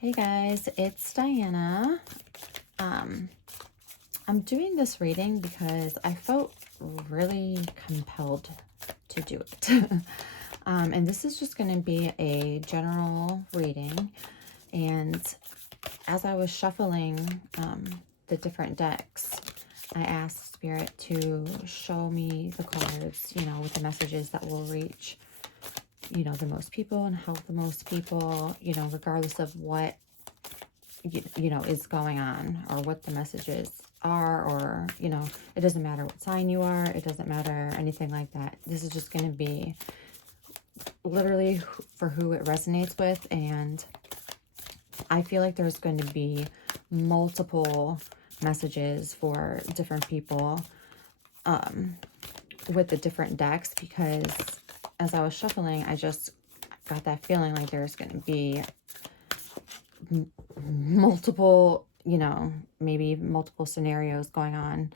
Hey guys, it's Diana. I'm doing this reading because I felt really compelled to do it. And this is just going to be a general reading. And as I was shuffling the different decks, I asked Spirit to show me the cards, with the messages that will reach the most people and help the most people, regardless of what, is going on or what the messages are, or, it doesn't matter what sign you are. It doesn't matter anything like that. This is just going to be literally for who it resonates with. And I feel like there's going to be multiple messages for different people with the different decks, because as I was shuffling, I just got that feeling like there's going to be multiple, maybe multiple scenarios going on.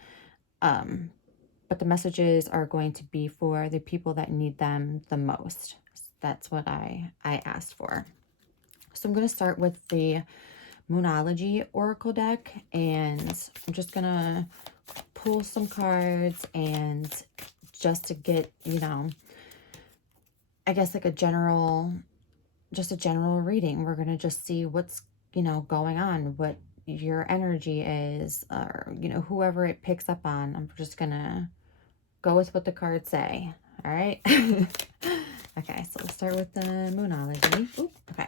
But the messages are going to be for the people that need them the most. That's what I asked for. So I'm going to start with the Moonology Oracle deck, and I'm just going to pull some cards, and just to get, I guess like a general reading. We're going to just see what's, going on, what your energy is, or, whoever it picks up on. I'm just going to go with what the cards say. All right. Okay. So we'll start with the Moonology. Ooh, okay.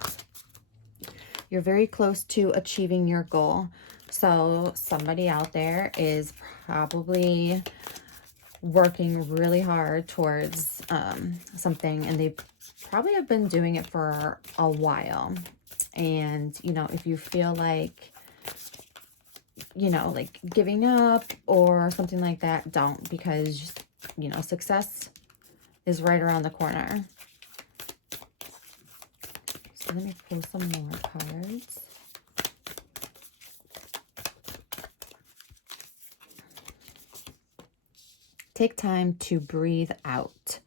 You're very close to achieving your goal. So somebody out there is probably working really hard towards something, and they probably have been doing it for a while. And, if you feel like, like giving up or something like that, don't, because, success is right around the corner. So let me pull some more cards. Take time to breathe out.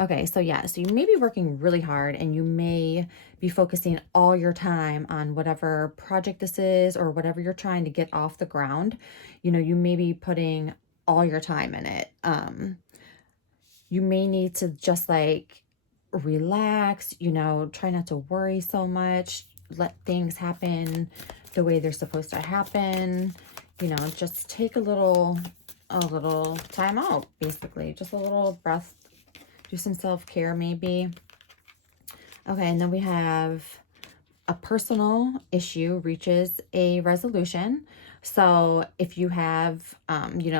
Okay, so yeah, so you may be working really hard, and you may be focusing all your time on whatever project this is, or whatever you're trying to get off the ground. You may be putting all your time in it. You may need to just like relax, try not to worry so much, let things happen the way they're supposed to happen. Just take a little time out, basically, just a little breath. Do some self-care maybe. Okay, and then we have a personal issue reaches a resolution. So if you have,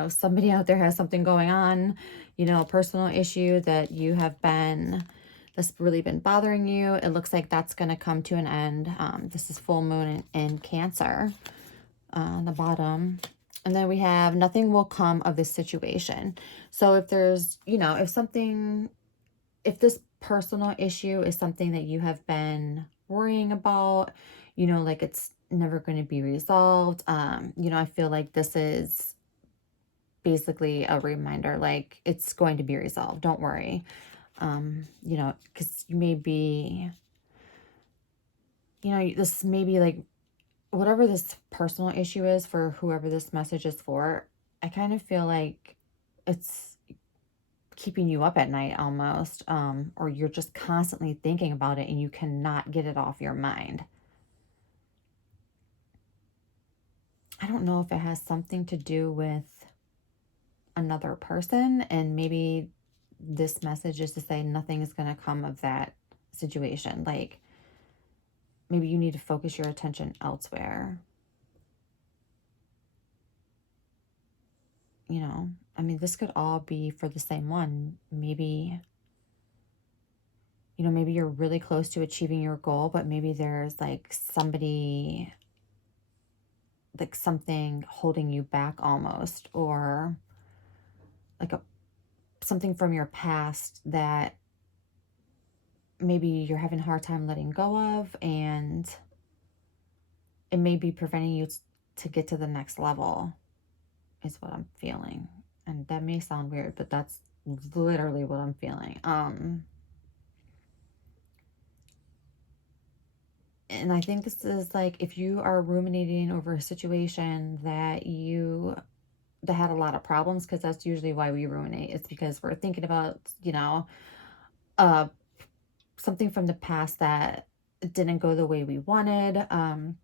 somebody out there has something going on, a personal issue that you have been, that's really been bothering you, it looks like that's going to come to an end. This is full moon in Cancer on the bottom. And then we have nothing will come of this situation. So if there's, if this personal issue is something that you have been worrying about, like it's never going to be resolved, I feel like this is basically a reminder, like it's going to be resolved. Don't worry. Because you may be, this may be like whatever this personal issue is for whoever this message is for. I kind of feel like it's keeping you up at night almost, or you're just constantly thinking about it and you cannot get it off your mind. I don't know if it has something to do with another person, and maybe this message is to say nothing is going to come of that situation. Like maybe you need to focus your attention elsewhere. I mean, this could all be for the same one. Maybe, maybe you're really close to achieving your goal, but maybe there's like somebody, like something holding you back almost, or like something from your past that maybe you're having a hard time letting go of, and it may be preventing you to get to the next level, is what I'm feeling. And that may sound weird, but that's literally what I'm feeling. And I think this is like, if you are ruminating over a situation that had a lot of problems, because that's usually why we ruminate. It's because we're thinking about, uh, something from the past that didn't go the way we wanted, and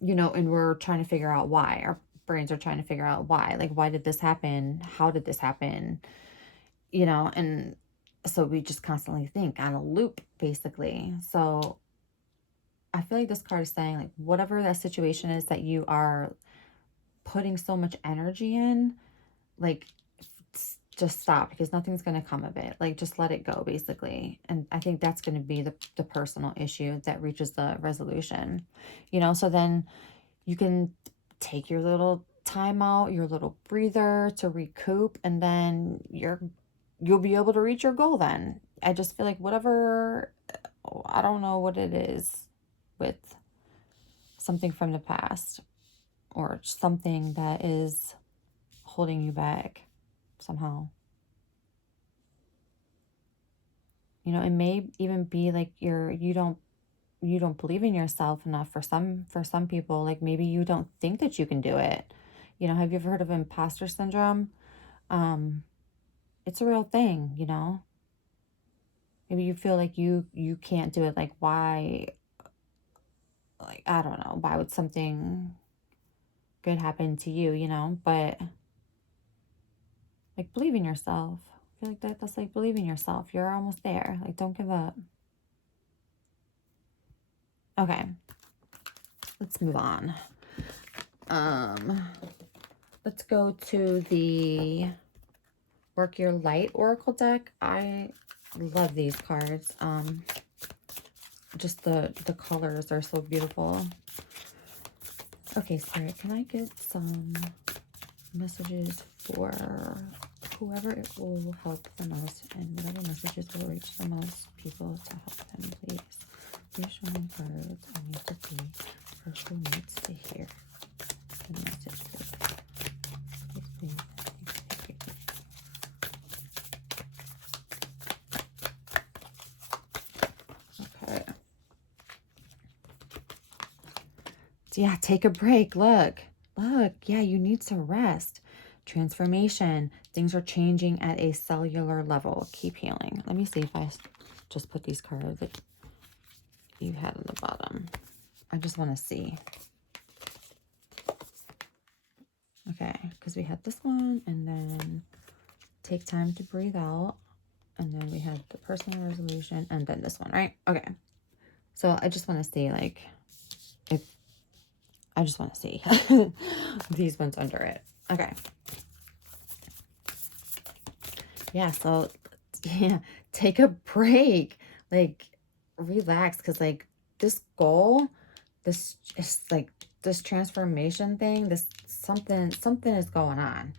we're trying to figure out why. Our brains are trying to figure out why. Like, why did this happen? How did this happen? And so we just constantly think on a loop, basically. So I feel like this card is saying, like, whatever that situation is that you are putting so much energy in, like, just stop, because nothing's going to come of it. Like, just let it go, basically. And I think that's going to be the personal issue that reaches the resolution, so then you can take your little time out, your little breather to recoup, and then you'll be able to reach your goal then. I just feel like whatever, I don't know what it is with something from the past or something that is holding you back somehow. It may even be like you don't believe in yourself enough for some people. Like, maybe you don't think that you can do it. Have you ever heard of imposter syndrome? It's a real thing. Maybe you feel like you can't do it. Like, why? Like, I don't know, why would something good happen to you? But like, believe in yourself. I feel like that's like believing yourself. You're almost there. Like, don't give up. Okay, let's move on. Let's go to the Work Your Light Oracle deck. I love these cards. Just the colors are so beautiful. Okay, Spirit, can I get some messages for whoever it will help the most, and whatever messages will reach the most people to help them, please? Please show me cards I need to see for who needs to hear the message. Please. Okay. Yeah, take a break. Look, yeah, you need to rest. Transformation. Things are changing at a cellular level. Keep healing. Let me see if I just put these cards that you had on the bottom. I just want to see. Okay, because we had this one, and then take time to breathe out, and then we had the personal resolution, and then this one, right? Okay. So I just want to see, like, I just want to see these ones under it. Okay. Yeah, so yeah, take a break. Like, relax, because like this goal, this is like this transformation thing, this something is going on.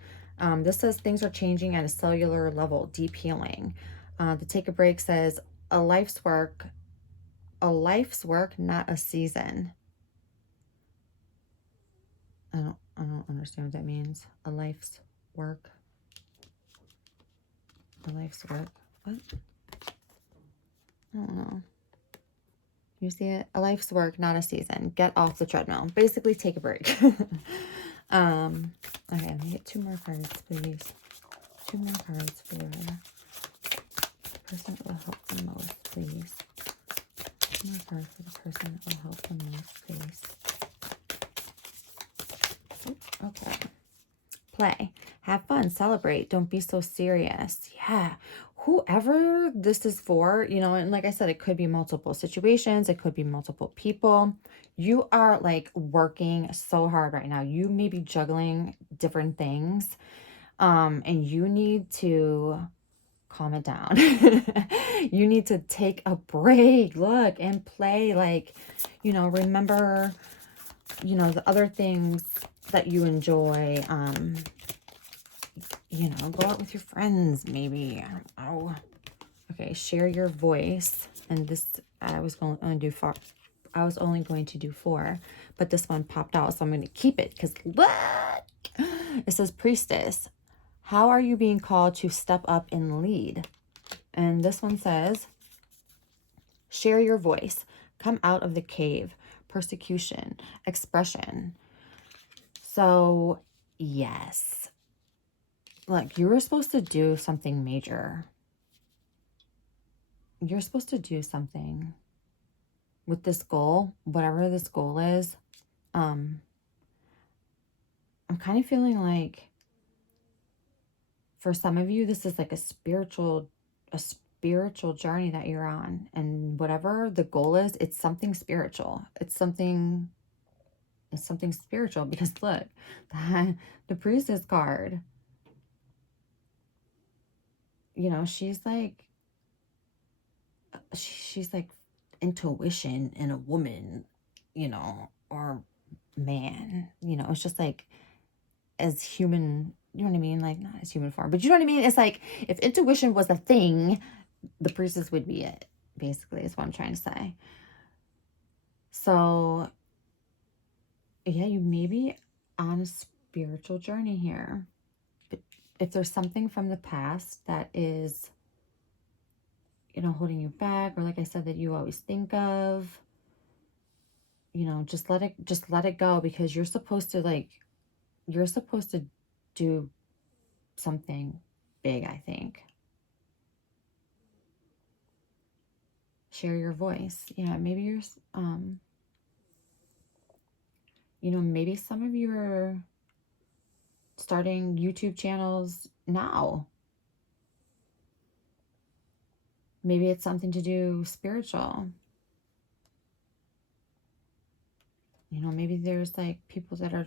This says things are changing at a cellular level, deep healing. The take a break says a life's work, not a season. I don't understand what that means. A life's work. What? I don't know. You see it? A life's work, not a season. Get off the treadmill. Basically, take a break. Okay, let me get 2 more cards, please. 2 more cards for the person that will help the most, please. 2 more cards for the person that will help the most, please. Okay. Play. Have fun. Celebrate. Don't be so serious. Yeah. Whoever this is for, and like I said, it could be multiple situations. It could be multiple people. You are like working so hard right now. You may be juggling different things. And you need to calm it down. You need to take a break. Look, and play. Like, remember, the other things that you enjoy. Go out with your friends, maybe. I don't know. Okay, share your voice. And this, I was only going to do 4, but this one popped out, so I'm going to keep it, because look, it says Priestess. How are you being called to step up and lead? And this one says, share your voice. come out of the cave, persecution, expression. So yes, look, you were supposed to do something major. You're supposed to do something with this goal, whatever this goal is. I'm kind of feeling like for some of you, this is like a spiritual journey that you're on. And whatever the goal is, it's something spiritual. It's something spiritual, because look, the priestess card, you know, she's like intuition in a woman, you know, or man, you know. It's just like as human, you know what I mean? Like not as human form, but you know what I mean? It's like if intuition was a thing, the priestess would be it, basically, is what I'm trying to say. So yeah, you may be on a spiritual journey here. But if there's something from the past that is, you know, holding you back, or like I said, that you always think of, you know, just let it go, because you're supposed to do something big, I think. Share your voice. Yeah, maybe you're, you know, maybe some of you are starting YouTube channels now. Maybe it's something to do spiritual. You know, maybe there's like people that are,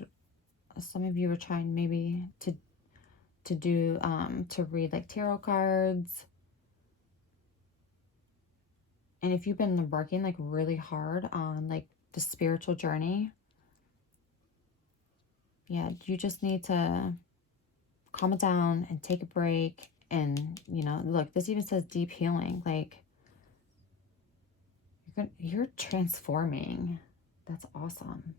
some of you are trying maybe to do, to read like tarot cards. And if you've been working like really hard on like the spiritual journey, yeah, you just need to calm it down and take a break. And, you know, look, this even says deep healing. Like, you're transforming. That's awesome.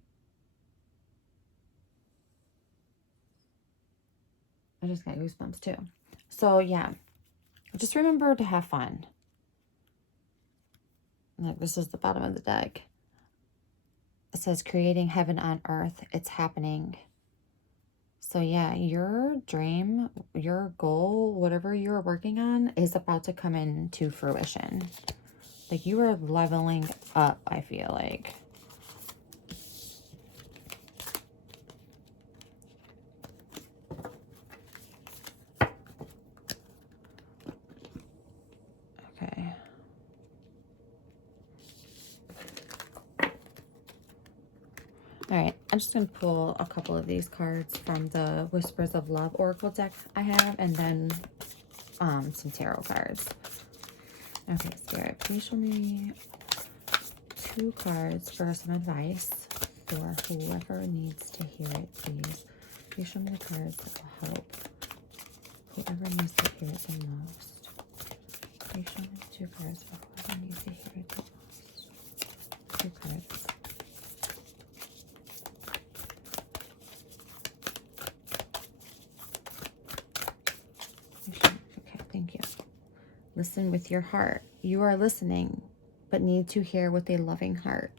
I just got goosebumps too. So yeah, just remember to have fun. Look, this is the bottom of the deck. It says creating heaven on earth. It's happening. So yeah, your dream, your goal, whatever you're working on is about to come into fruition. Like, you are leveling up, I feel like. Okay. All right, I'm just going to pull a couple of these cards from the Whispers of Love Oracle deck I have, and then some tarot cards. Okay, Spirit, please show me 2 cards for some advice for whoever needs to hear it, please. Please show me the cards that will help whoever needs to hear it the most. Please show me the 2 cards for whoever needs to hear it the most. 2 cards. Okay, thank you. Listen with your heart. You are listening, but need to hear with a loving heart.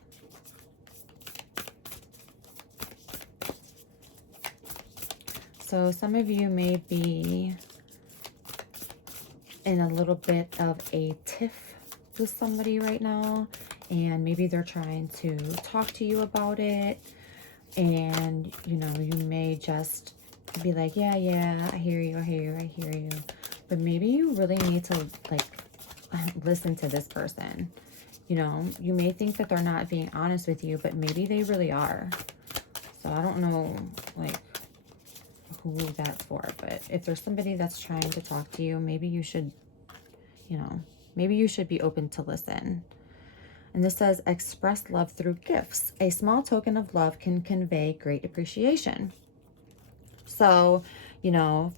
So some of you may be in a little bit of a tiff with somebody right now, and maybe they're trying to talk to you about it, and you know, you may just be like, yeah, I hear you, but maybe you really need to like listen to this person. You know, you may think that they're not being honest with you, but maybe they really are. So I don't know like who that's for, but if there's somebody that's trying to talk to you, maybe you should, you know, maybe you should be open to listen. And this says, express love through gifts. A small token of love can convey great appreciation. So, you know,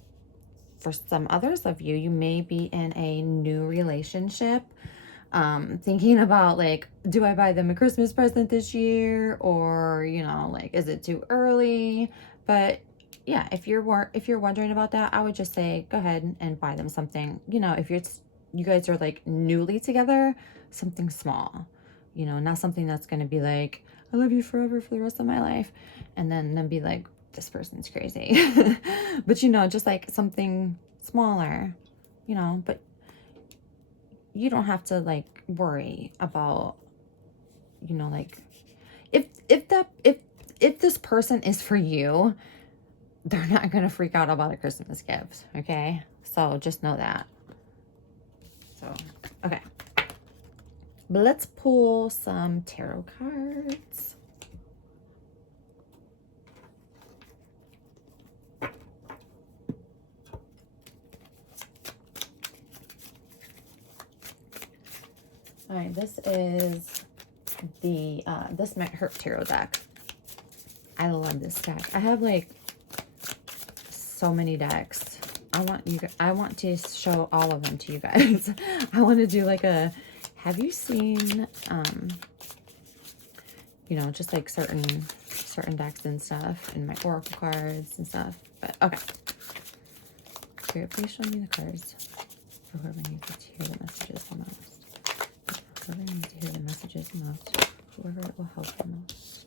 for some others of you, you may be in a new relationship, thinking about like, do I buy them a Christmas present this year? Or, you know, like, is it too early? But yeah, if you're wondering about that, I would just say, go ahead and buy them something. You know, if you guys are like newly together, something small, You know, not something that's going to be like, I love you forever for the rest of my life. And then be like, this person's crazy. But, you know, just like something smaller, you know, but you don't have to like worry about, you know, like if this person is for you, they're not going to freak out about a Christmas gift. Okay. So just know that. So, okay. But let's pull some tarot cards. All right, this is the this might hurt tarot deck. I love this deck. I have like so many decks. I want to show all of them to you guys. I want to do like a, have you seen you know, just like certain decks and stuff, and my oracle cards and stuff. But okay. Spirit, please show me the cards for whoever needs to hear the messages the most. Whoever needs to hear the messages the most. Whoever it will help the most.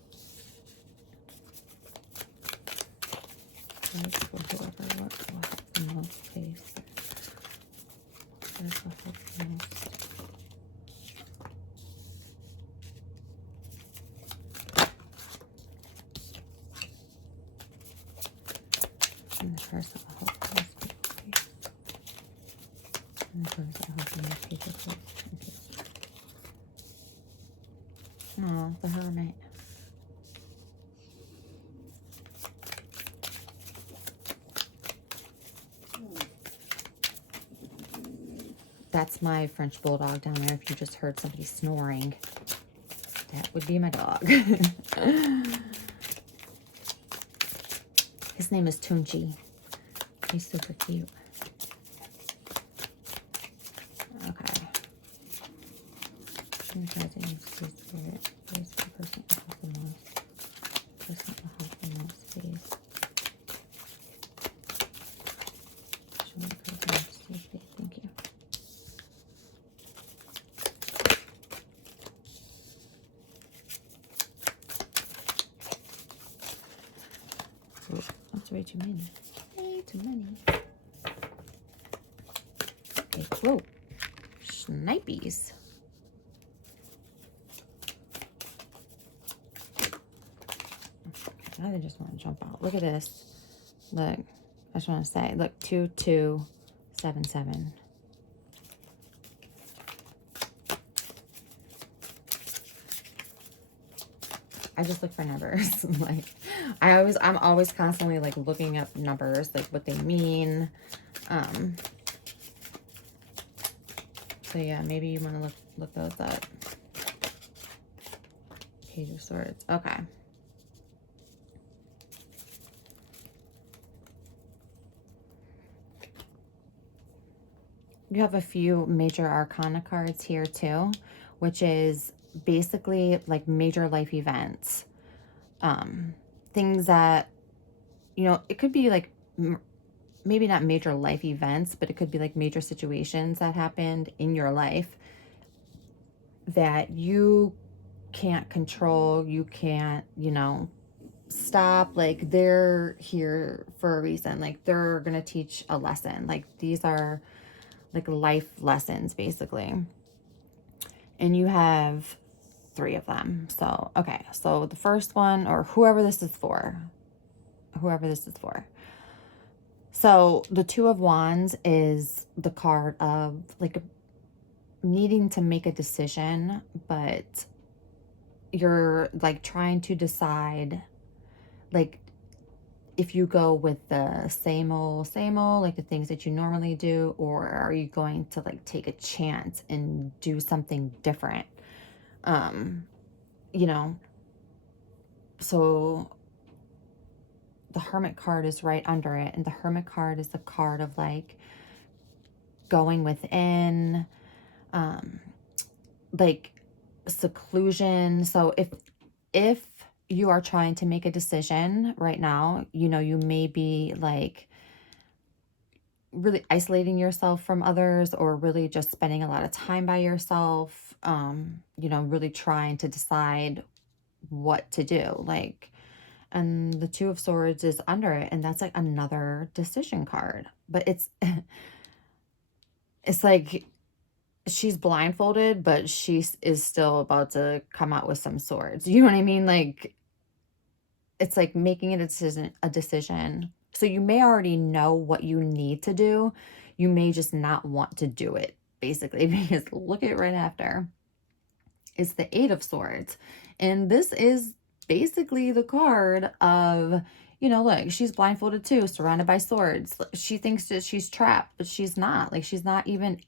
Cards for whoever what will help the most, please. Cards will help the most. And the cards that will help the most people, please. And the cards that will help the most people, please. Oh, the Hermit. That's my French bulldog down there. If you just heard somebody snoring, that would be my dog. His name is Tunchi. He's super cute. Okay. Spirit. Please, the person will help the most. Person will help the most, please. Show me the person please. Thank you. Oh, that's way too many. Way too many. Okay, whoa. Snipies. I just want to jump out. Look at this. Look, I just want to say, look, 2277. I just look for numbers. Like, I'm always constantly like looking up numbers, like what they mean. So yeah, maybe you want to look those up. Page of Swords. Okay. You have a few major arcana cards here too, which is basically like major life events. Things that, you know, it could be like maybe not major life events, but it could be like major situations that happened in your life that you can't control, you can't, you know, stop. Like, they're here for a reason. Like, they're gonna teach a lesson. Like, these are like life lessons basically, and you have 3 of them. So okay, so the first one, or whoever this is for, so the 2 of Wands is the card of like needing to make a decision, but you're like trying to decide like if you go with the same old, like the things that you normally do, or are you going to like take a chance and do something different? You know, so the Hermit card is right under it, and the Hermit card is the card of like going within, like seclusion. So if you are trying to make a decision right now, you know, you may be like really isolating yourself from others, or really just spending a lot of time by yourself. you know, really trying to decide what to do. Like, and the Two of Swords is under it, and that's like another decision card. But it's like she's blindfolded, but she is still about to come out with some swords. You know what I mean? Like, it's like making a decision. So you may already know what you need to do. You may just not want to do it, basically, because look at right after. It's the Eight of Swords. And this is basically the card of, you know, look, she's blindfolded too, surrounded by swords. She thinks that she's trapped, but she's not. Like, she's not even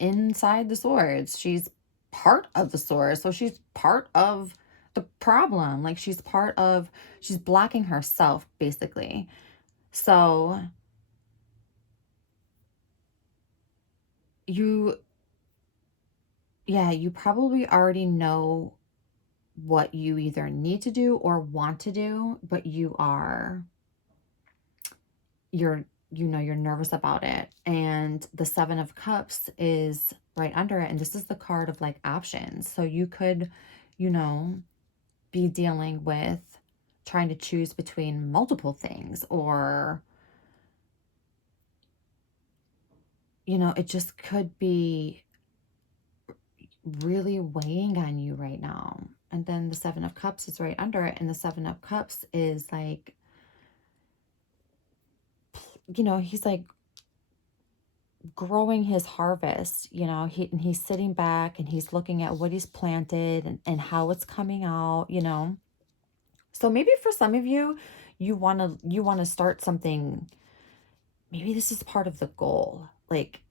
inside the swords. She's part of the sword. So she's part of the problem. Like, she's blocking herself, basically. So you, yeah, you probably already know what you either need to do or want to do, but you're, you know, you're nervous about it. And the Seven of Cups is right under it. And this is the card of like options. So you could, you know, be dealing with trying to choose between multiple things, or, you know, it just could be really weighing on you right now. And then the Seven of Cups is right under it. And the Seven of Cups is like, you know, he's like growing his harvest. You know, he's sitting back and he's looking at what he's planted, and how it's coming out, you know. So maybe for some of you, you want to start something. Maybe this is part of the goal, like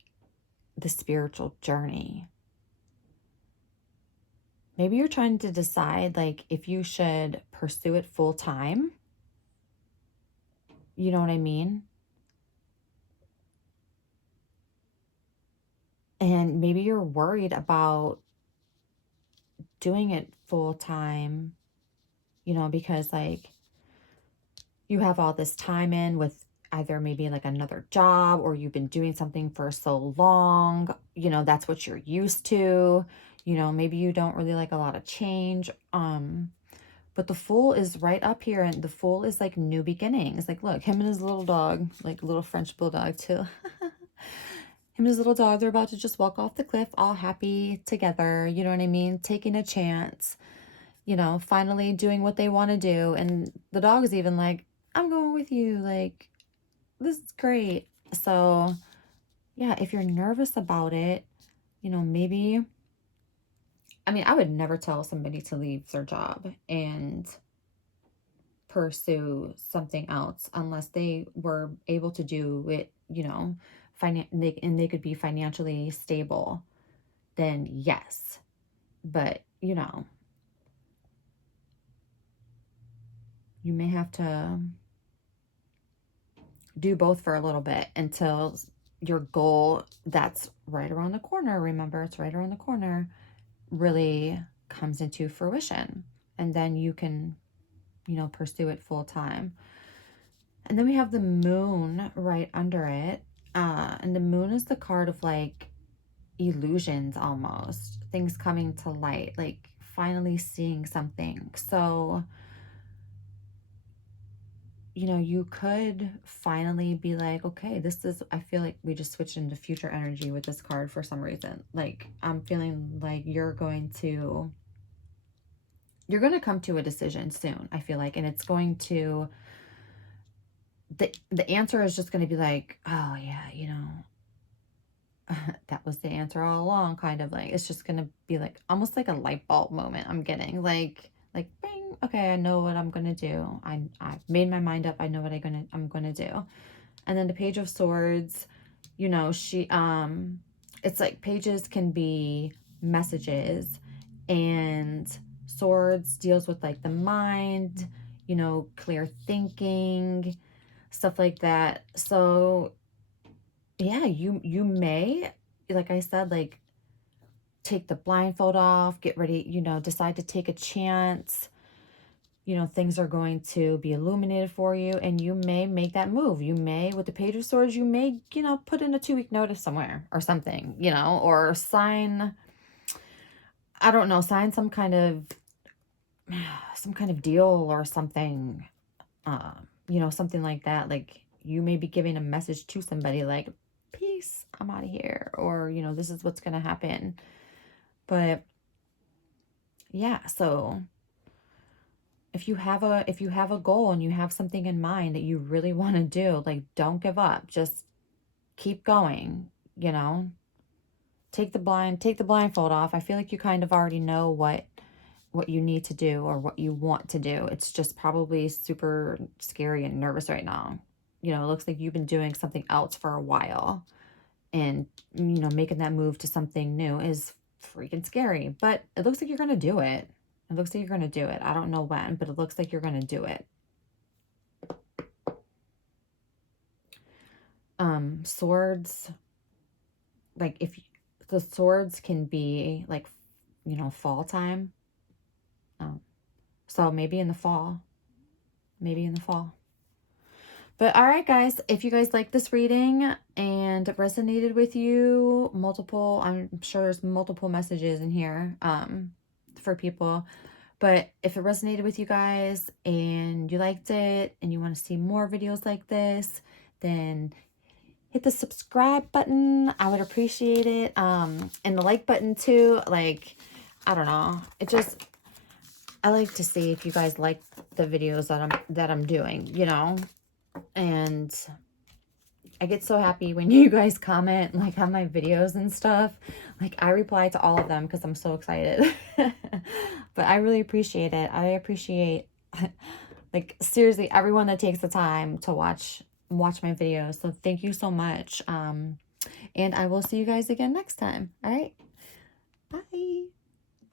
the spiritual journey. Maybe you're trying to decide like if you should pursue it full time. You know what I mean? And maybe you're worried about doing it full time, you know, because like you have all this time in with either maybe like another job, or you've been doing something for so long, you know, that's what you're used to. You know, maybe you don't really like a lot of change. But the Fool is right up here, and the Fool is like new beginnings. Like, look, him and his little dog, like little French bulldog too. Him and his little dog, they're about to just walk off the cliff, all happy together. You know what I mean? Taking a chance, you know, finally doing what they want to do. And the dog is even like, I'm going with you. Like, this is great. So, yeah, if you're nervous about it, you know, maybe, I mean, I would never tell somebody to leave their job and pursue something else unless they were able to do it, you know, they could be financially stable, then yes. But, you know, you may have to do both for a little bit until your goal that's right around the corner, remember, it's right around the corner, really comes into fruition. And then you can, you know, pursue it full time. And then we have the Moon right under it. And the Moon is the card of like illusions, almost things coming to light, like finally seeing something. So, you know, you could finally be like, okay, this is, I feel like we just switched into future energy with this card for some reason. Like, I'm feeling like you're going to come to a decision soon, I feel like. And it's going to, the answer is just going to be like, oh yeah, you know, that was the answer all along, kind of. Like, it's just going to be like almost like a light bulb moment I'm getting, like bang, okay, I know what I'm gonna do. I've made my mind up. I know what I'm gonna do. And then the Page of Swords, you know, it's like pages can be messages, and Swords deals with like the mind, you know, clear thinking, stuff like that. So yeah, you may, like I said, like take the blindfold off, get ready, you know, decide to take a chance. You know, things are going to be illuminated for you, and you may make that move. You may, with the Page of Swords, you may, you know, put in a 2-week notice somewhere or something, you know, or sign, I don't know, sign some kind of deal or something. You know, something like that. Like you may be giving a message to somebody like, peace, I'm out of here, or you know, this is what's gonna happen. But yeah, so if you have a goal and you have something in mind that you really want to do, like don't give up. Just keep going, you know. Take the blindfold off. I feel like you kind of already know what you need to do or what you want to do. It's just probably super scary and nervous right now. You know, it looks like you've been doing something else for a while. And, you know, making that move to something new is freaking scary. But it looks like you're going to do it. It looks like you're going to do it. I don't know when, but it looks like you're going to do it. Swords, like if the swords can be like, you know, fall time. So maybe in the fall. Maybe in the fall. But all right, guys, if you guys like this reading and it resonated with you, I'm sure there's multiple messages in here for people. But if it resonated with you guys and you liked it and you want to see more videos like this, then hit the subscribe button. I would appreciate it. And the like button too. Like, I don't know. I like to see if you guys like the videos that I'm doing, you know? And I get so happy when you guys comment like on my videos and stuff. Like I reply to all of them because I'm so excited. But I really appreciate it. I appreciate like seriously everyone that takes the time to watch my videos. So thank you so much. And I will see you guys again next time. All right. Bye.